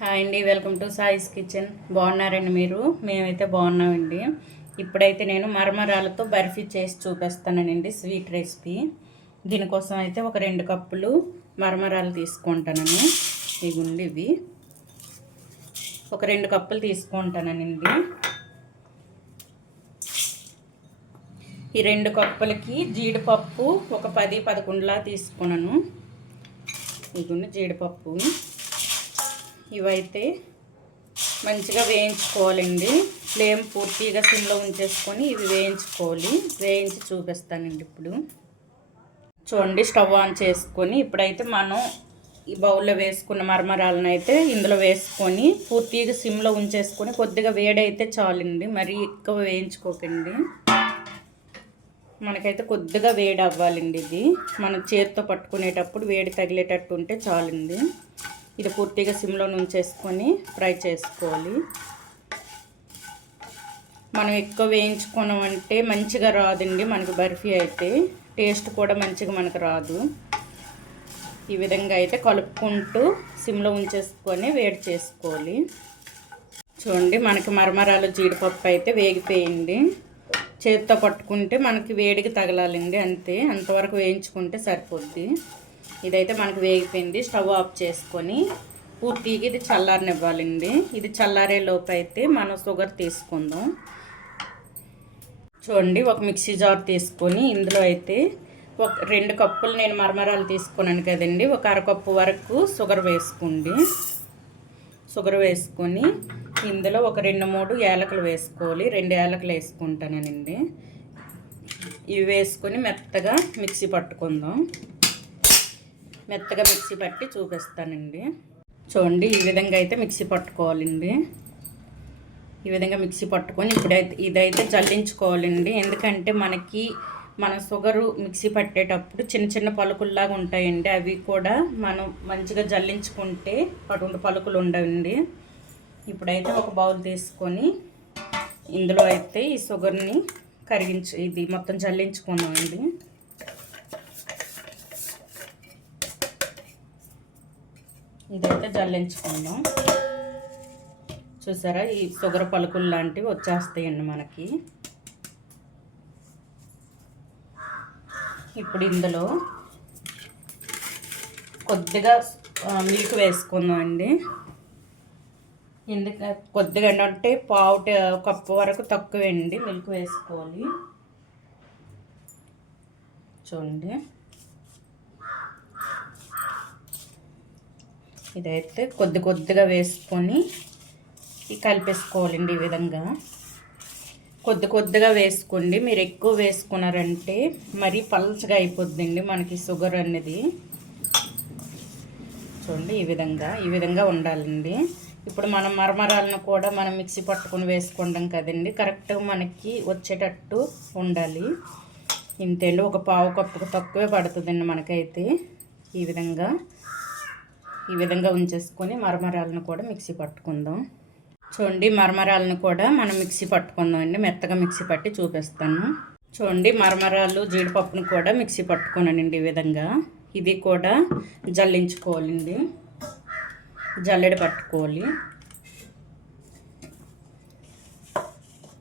Hi అండి welcome to సాయిస్ kitchen. బాగున్నారండి మీరు? మేమైతే బాగున్నామండి. ఇప్పుడైతే నేను మరమరాలతో బర్ఫీ చేసి చూపిస్తానండి స్వీట్ రెసిపీ. దీనికోసం అయితే ఒక రెండు కప్పులు మరమరాలు తీసుకుంటానండి. ఇగుండి ఇవి. ఒక రెండు కప్పులు తీసుకుంటానండి. ఈ రెండు కప్పులకి జీడిపప్పు ఒక పది పదకొండులా తీసుకున్నాను. ఇగుండి జీడిపప్పు. ఇవైతే మంచిగా వేయించుకోవాలండి. ఫ్లేమ్ పూర్తిగా సిమ్లో ఉంచేసుకొని ఇవి వేయించుకోవాలి. వేయించి చూపిస్తానండి ఇప్పుడు. చూడండి స్టవ్ ఆన్ చేసుకొని ఇప్పుడైతే మనం ఈ బౌల్లో వేసుకున్న మరమరాలను అయితే ఇందులో వేసుకొని పూర్తిగా సిమ్లో ఉంచేసుకొని కొద్దిగా వేడైతే చాలండి. మరీ ఎక్కువ వేయించుకోకండి. మనకైతే కొద్దిగా వేడి అవ్వాలండి ఇది. మన చేతితో పట్టుకునేటప్పుడు వేడి తగిలేటట్టు ఉంటే చాలండి. ఇది పూర్తిగా సిమ్లో ఉంచేసుకొని ఫ్రై చేసుకోవాలి. మనం ఎక్కువ వేయించుకున్నామంటే మంచిగా రాదండి మనకి బర్ఫీ అయితే. టేస్ట్ కూడా మంచిగా మనకు రాదు. ఈ విధంగా అయితే కలుపుకుంటూ సిమ్లో ఉంచేసుకొని వేడి చేసుకోవాలి. చూడండి మనకి మరమరాలు జీడిపప్పు అయితే వేగిపోయింది. చేతితో పట్టుకుంటే మనకి వేడికి తగలాలండి అంతే. అంతవరకు వేయించుకుంటే సరిపోద్ది. ఇదైతే మనకు వేగిపోయింది. స్టవ్ ఆఫ్ చేసుకొని పూర్తిగా ఇది చల్లారనివ్వాలండి. ఇది చల్లారే లోపు అయితే మనం షుగర్ తీసుకుందాం. చూడండి ఒక మిక్సీ జార్ తీసుకొని ఇందులో అయితే ఒక రెండు కప్పులు నేను మరమరాలు తీసుకున్నాను కదండి. ఒక అరకప్పు వరకు షుగర్ వేసుకోండి. షుగర్ వేసుకొని ఇందులో ఒక రెండు మూడు ఏలకలు వేసుకోవాలి. రెండు ఏలకలు వేసుకుంటానండి. ఇవి వేసుకొని మెత్తగా మిక్సీ పట్టుకుందాం. మెత్తగా మిక్సీ పట్టి చూపిస్తానండి. చూడండి ఈ విధంగా అయితే మిక్సీ పట్టుకోవాలండి. ఈ విధంగా మిక్సీ పట్టుకొని ఇప్పుడైతే ఇదైతే జల్లించుకోవాలండి. ఎందుకంటే మనకి మన షుగరు మిక్సీ పట్టేటప్పుడు చిన్న చిన్న పలుకుల్లాగా ఉంటాయండి. అవి కూడా మనం మంచిగా జల్లించుకుంటే అటువంటి పలుకులు ఉండవండి. ఇప్పుడైతే ఒక బౌల్ తీసుకొని ఇందులో అయితే ఈ షుగర్ని కరిగించు ఇది మొత్తం జల్లించుకుందామండి ఇదైతే జల్లించుకుందాం. చూసారా? ఈ షుగర్ పలుకులు లాంటివి వచ్చేస్తాయండి మనకి. ఇప్పుడు ఇందులో కొద్దిగా మిల్క్ వేసుకుందాం అండి ఎందుకు కొద్దిగా అంటే పావు కప్పు వరకు తక్కువండి మిల్క్ వేసుకోవాలి. చూడండి. ఇదైతే కొద్ది కొద్దిగా వేసుకొని కలిపేసుకోవాలండి ఈ విధంగా. కొద్ది కొద్దిగా వేసుకోండి. మీరు ఎక్కువ వేసుకున్నారంటే మరీ పల్చగా అయిపోద్దండి మనకి షుగర్ అనేది. చూడండి ఈ విధంగా ఈ విధంగా ఉండాలండి. ఇప్పుడు మనం మరమరాలను కూడా మనం మిక్సీ పట్టుకొని వేసుకుంటాం కదండి. కరెక్ట్గా మనకి వచ్చేటట్టు ఉండాలి. ఇంతేండి ఒక పావు కప్పుకు తక్కువే పడుతుందండి మనకైతే ఈ విధంగా. ఈ విధంగా ఉంచేసుకొని మరమరాలను కూడా మిక్సీ పట్టుకుందాం. చూడండి మరమరాలను కూడా మనం మిక్సీ పట్టుకుందాం అండి. మెత్తగా మిక్సీ పట్టి చూపిస్తాను. చూడండి మరమరాలు జీడిపప్పును కూడా మిక్సీ పట్టుకున్నానండి ఈ విధంగా. ఇది కూడా జల్లించుకోవాలండి. జల్లెడ పట్టుకోవాలి.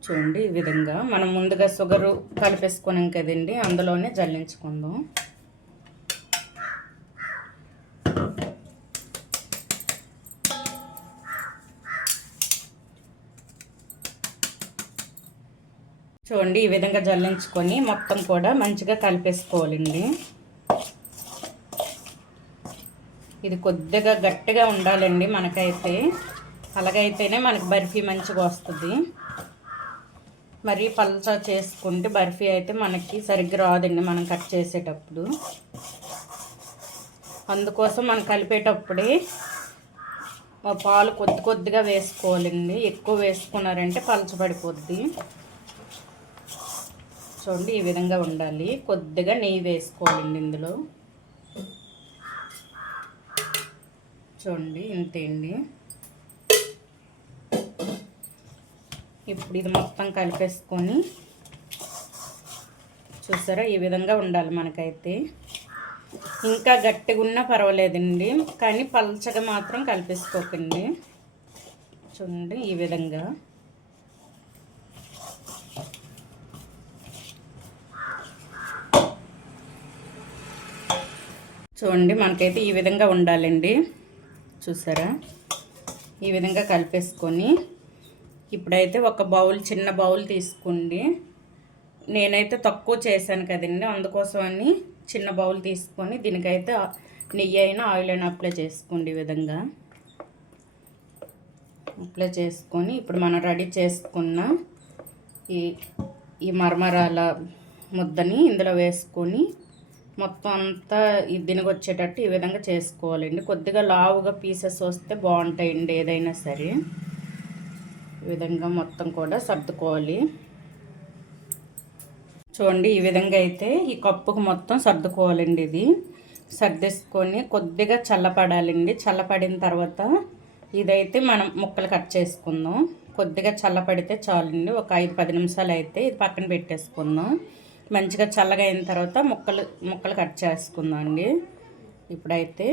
చూడండి ఈ విధంగా మనం ముందుగా షుగరు కలిపేసుకున్నాం కదండి అందులోనే జల్లించుకుందాం. చూడండి ఈ విధంగా జల్లించుకొని మొత్తం కూడా మంచిగా కలిపేసుకోవాలండి. ఇది కొద్దిగా గట్టిగా ఉండాలండి మనకైతే. అలాగైతేనే మనకి బర్ఫీ మంచిగా వస్తుంది. మరి పల్చా చేసుకుంటే బర్ఫీ అయితే మనకి సరిగ్గా రాదండి మనం కట్ చేసేటప్పుడు. అందుకోసం మనం కలిపేటప్పుడే పాలు కొద్ది కొద్దిగా వేసుకోవాలండి. ఎక్కువ వేసుకున్నారంటే పలచబడిపోద్ది చూడండి ఈ విధంగా ఉండాలి. కొద్దిగా నెయ్యి వేసుకోవాలండి ఇందులో. చూడండి ఇంతేండి. ఇప్పుడు ఇది మొత్తం కలిపేసుకొని చూసారా ఈ విధంగా ఉండాలి మనకైతే. ఇంకా గట్టిగా ఉన్నా పర్వాలేదండి కానీ పల్చగా మాత్రం కలిపేసుకోకండి. చూడండి ఈ విధంగా. చూడండి మనకైతే ఈ విధంగా ఉండాలండి. చూసారా? ఈ విధంగా కలిపేసుకొని ఇప్పుడైతే ఒక బౌల్ చిన్న బౌల్ తీసుకోండి. నేనైతే తక్కువ చేశాను కదండి అందుకోసమని చిన్న బౌల్ తీసుకొని దీనికైతే నెయ్యి అయినా ఆయిల్ అయినా అప్లై చేసుకోండి ఈ విధంగా. అప్లై చేసుకొని ఇప్పుడు మనం రెడీ చేసుకున్న ఈ ఈ మరమరాల ముద్దని ఇందులో వేసుకొని మొత్తం అంతా దీనికి వచ్చేటట్టు ఈ విధంగా చేసుకోవాలండి. కొద్దిగా లావుగా పీసెస్ వస్తే బాగుంటాయండి ఏదైనా సరే. ఈ విధంగా మొత్తం కూడా సర్దుకోవాలి. చూడండి ఈ విధంగా అయితే ఈ కప్పుకు మొత్తం సర్దుకోవాలండి ఇది. సర్దేసుకొని కొద్దిగా చల్లపడాలండి. చల్లపడిన తర్వాత ఇదైతే మనం ముక్కలు కట్ చేసుకుందాం. కొద్దిగా చల్లపడితే చాలండి. ఒక ఐదు పది నిమిషాలు అయితే ఇది పక్కన పెట్టేసుకుందాం. మంచిగా చల్లగా అయిన తర్వాత ముక్కలు ముక్కలు కట్ చేసుకుందాం అండి ఇప్పుడైతే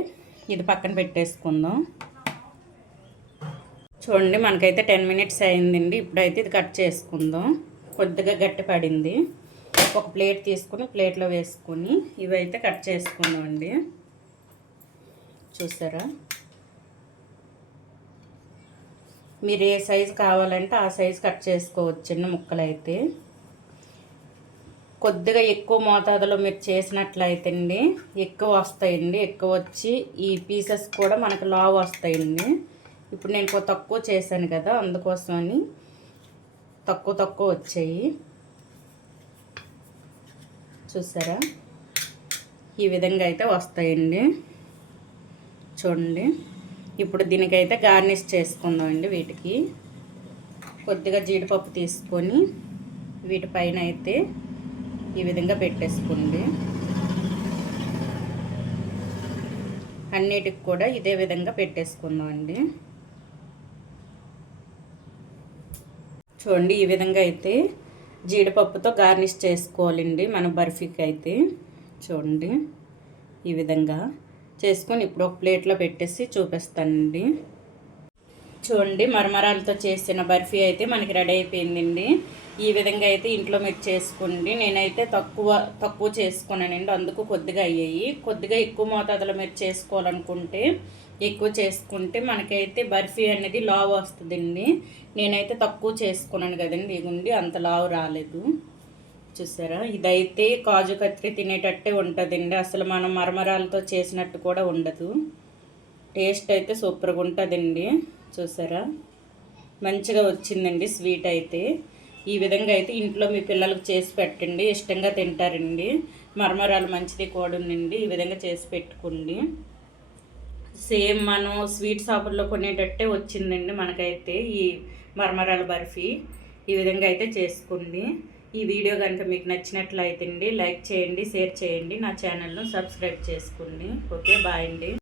ఇది పక్కన పెట్టేసుకుందాం. చూడండి మనకైతే టెన్ మినిట్స్ అయిందండి. ఇప్పుడైతే ఇది కట్ చేసుకుందాం. కొద్దిగా గట్టి పడింది. ఒక ప్లేట్ తీసుకుని ప్లేట్లో వేసుకొని ఇవైతే కట్ చేసుకుందాం అండి చూసారా? మీరు ఏ సైజు కావాలంటే ఆ సైజు కట్ చేసుకోవచ్చు చిన్న ముక్కలైతే. కొద్దిగా ఎక్కువ మోతాదులో మీరు చేసినట్లయితే అండి ఎక్కువ వస్తాయండి. ఎక్కువ వచ్చి ఈ పీసెస్ కూడా మనకు లావు వస్తాయండి. ఇప్పుడు నేను తక్కువ చేశాను కదా అందుకోసమని తక్కువ తక్కువ వచ్చాయి. చూసారా? ఈ విధంగా అయితే వస్తాయండి. చూడండి. ఇప్పుడు దీనికైతే గార్నిష్ చేసుకుందామండి వీటికి. కొద్దిగా జీడిపప్పు తీసుకొని వీటిపైన అయితే ఈ విధంగా పెట్టేసుకోండి అన్నిటికి కూడా ఇదే విధంగా పెట్టేసుకుందామండి. చూడండి ఈ విధంగా అయితే జీడిపప్పుతో గార్నిష్ చేసుకోవాలండి మన బర్ఫీకి అయితే. చూడండి ఈ విధంగా చేసుకొని ఇప్పుడు ఒక ప్లేట్లో పెట్టేసి చూపిస్తానండి. చూడండి మరమరాలతో చేసిన బర్ఫీ అయితే మనకి రెడీ అయిపోయిందండి. ఈ విధంగా అయితే ఇంట్లో మీరు చేసుకోండి. నేనైతే తక్కువ తక్కువ చేసుకున్నానండి. అందుకు కొద్దిగా అయ్యాయి. కొద్దిగా ఎక్కువ మోతాదులో మీరు చేసుకోవాలనుకుంటే ఎక్కువ చేసుకుంటే మనకైతే బర్ఫీ అనేది లావు వస్తుందండి. నేనైతే తక్కువ చేసుకున్నాను కదండి. ఇగుండి అంత లావు రాలేదు. చూసారా? ఇదైతే కాజు కత్తిరి తినేటట్టే ఉంటుందండి. అసలు మనం మరమరాలతో చేసినట్టు కూడా ఉండదు. టేస్ట్ అయితే సూపర్గా ఉంటుందండి. చూసారా? మంచిగా వచ్చిందండి స్వీట్ అయితే. ఈ విధంగా అయితే ఇంట్లో మీ పిల్లలకు చేసి పెట్టండి ఇష్టంగా తింటారండి. మరమరాలు మంచిది కూడా ఉందండి ఈ విధంగా చేసి పెట్టుకోండి. సేమ్ మనం స్వీట్ షాపుల్లో కొనేటట్టే వచ్చిందండి మనకైతే ఈ మరమరాల బర్ఫీ. ఈ విధంగా అయితే చేసుకోండి. ఈ వీడియో కనుక మీకు నచ్చినట్లయితే అండి లైక్ చేయండి షేర్ చేయండి. నా ఛానల్ను సబ్స్క్రైబ్ చేసుకోండి. ఓకే బాయ్ అండి.